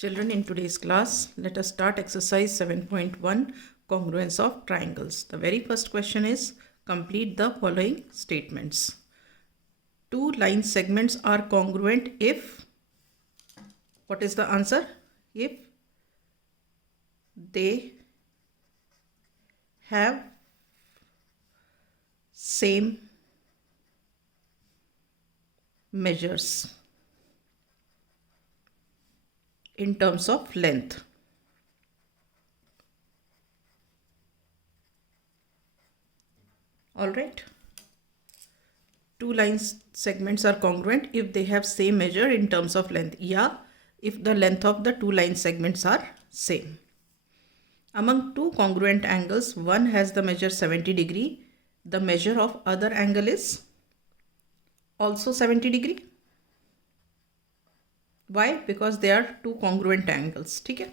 Children, in today's class, let us start exercise 7.1, congruence of triangles. The very first question is, complete the following statements. Two line segments are congruent if, what is the answer? If they have same measures in terms of length. All right. Two line segments are congruent if they have same measure in terms of length. Yeah, if the length of the two line segments are same. Among two congruent angles, one has the measure 70 degree. The measure of other angle is also 70 degree. Why? Because they are two congruent angles. Okay?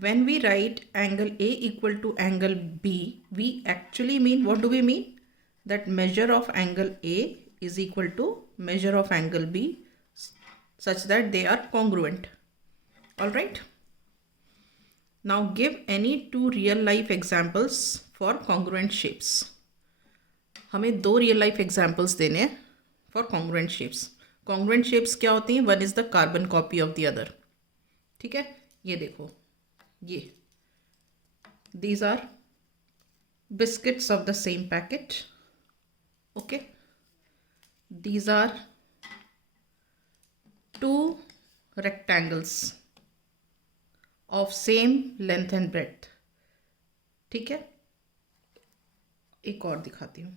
When we write angle A equal to angle B, we actually mean, what do we mean? That measure of angle A is equal to measure of angle B such that they are congruent. Alright. Now give any two real life examples for congruent shapes. हमें दो real life examples देने हैं for congruent shapes. Congruent shapes क्या होती हैं? One is the carbon copy of the other. ठीक है, ये देखो, ये these are biscuits of the same packet. Okay, these are two rectangles of same length and breadth. ठीक है, एक और दिखाती हूँ.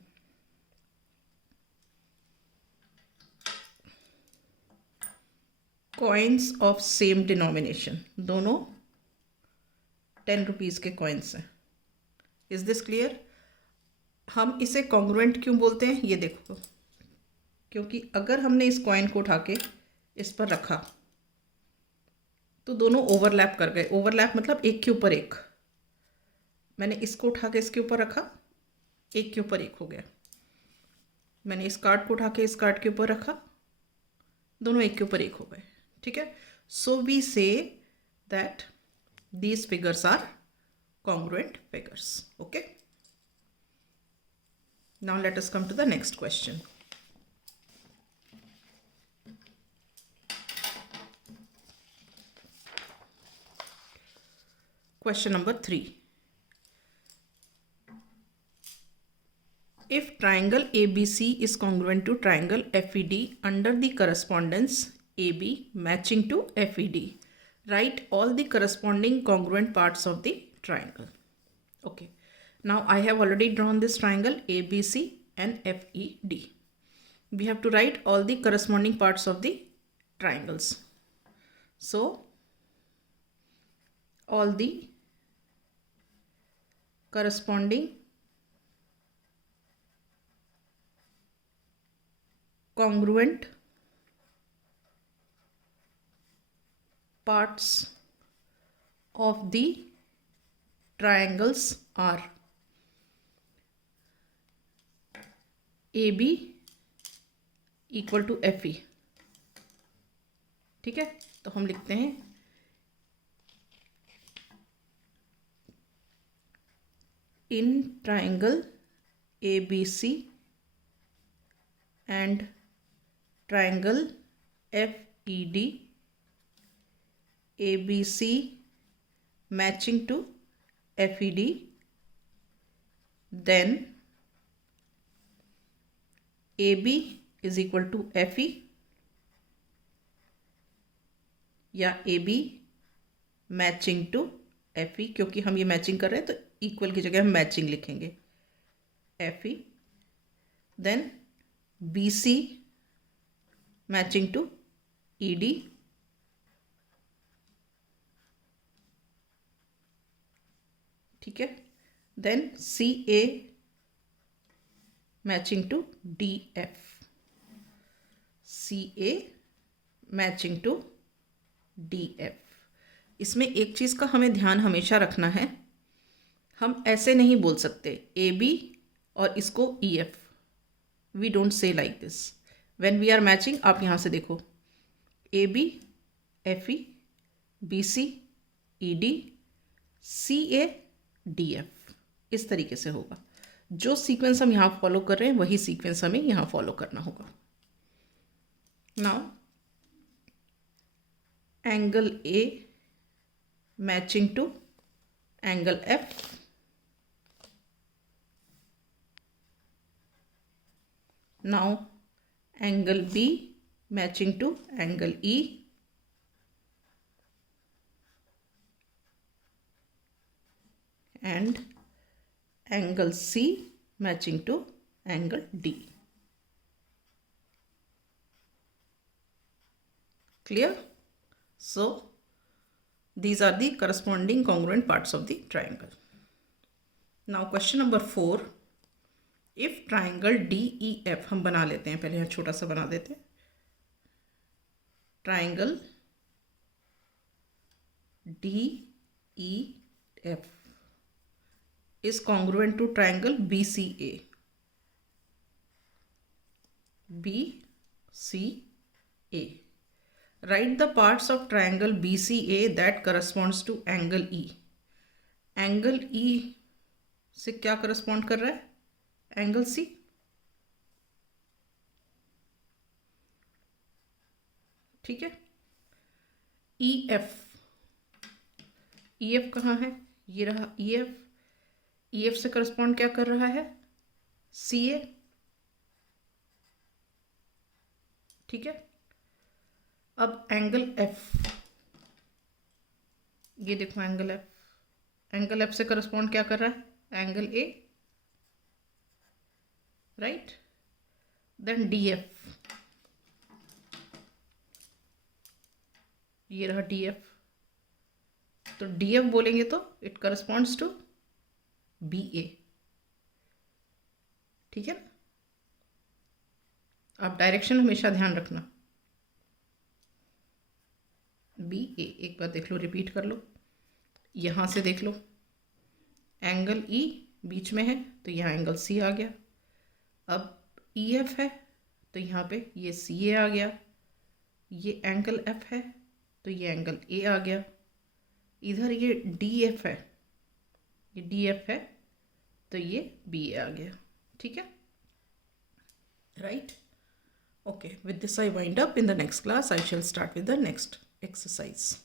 कॉइन्स ऑफ सेम डिनोमिनेशन, दोनों 10 रुपीज़ के कॉइन्स हैं. Is this clear? हम इसे कॉन्ग्रुएंट क्यों बोलते हैं? ये देखो, क्योंकि अगर हमने इस कॉइन को उठा के इस पर रखा तो दोनों ओवरलैप कर गए. ओवरलैप मतलब एक के ऊपर एक. मैंने इसको उठा के इसके ऊपर रखा, एक के ऊपर एक हो गया. मैंने इस कार्ड को उठा के इस कार्ड के ऊपर रखा, दोनों एक के ऊपर एक हो गए. ठीक है, so we say that these figures are congruent figures. Okay, now let us come to the next question. Question number 3. If triangle ABC is congruent to triangle FED under the correspondence AB matching to FED, write all the corresponding congruent parts of the triangle. Okay, now I have already drawn this triangle ABC and FED. We have to write all the corresponding parts of the triangles. So all the corresponding congruent parts of the triangles are AB equal to FE. ठीक है, तो हम लिखते हैं in triangle ABC and triangle FED, ABC matching to FED, then AB is equal to FE या AB matching to FE, क्योंकि हम ये मैचिंग कर रहे हैं तो इक्वल की जगह हम मैचिंग लिखेंगे FE. Then BC matching to ED, ठीक है. Then CA matching to DF, CA matching to DF. इसमें एक चीज़ का हमें ध्यान हमेशा रखना है, हम ऐसे नहीं बोल सकते AB और इसको EF. We don't say like this. When we are matching, आप यहाँ से देखो AB FE BC, ED, CA, DF, इस तरीके से होगा। जो सीक्वेंस हम यहाँ फॉलो कर रहे हैं वही सीक्वेंस हमें यहाँ फॉलो करना होगा। Now angle A matching to angle F, now angle B matching to angle E, and angle C matching to angle D. Clear? So these are the corresponding congruent parts of the triangle. Now question number 4, if triangle DEF, हम बना लेते हैं, पहले यहाँ छोटा सा बना देते हैं, triangle DEF is congruent to triangle BCA. BCA. Write the parts of triangle BCA that corresponds to angle E. Angle E से क्या correspond कर रहा है? Angle C. ठीक है। EF, EF कहाँ है? ये रहा EF। EF से correspond क्या कर रहा है? CA। ठीक है। अब एंगल F, ये देखो एंगल F, एंगल F से करस्पॉन्ड क्या कर रहा है? Angle A, right. Then DF, ये रहा DF, तो DF बोलेंगे तो इट करस्पॉन्ड्स टू BA। ठीक है ना। आप डायरेक्शन हमेशा ध्यान रखना। BA, एक बार देख लो, रिपीट कर लो, यहाँ से देख लो, एंगल E बीच में है तो यहाँ एंगल C आ गया। अब EF है तो यहाँ पे ये CA आ गया, ये एंगल F है तो ये एंगल A आ गया, इधर ये DF है, ये DF है तो ये BA आ गया। ठीक है, right. Okay, with this I wind up. In the next class I shall start with the next exercise.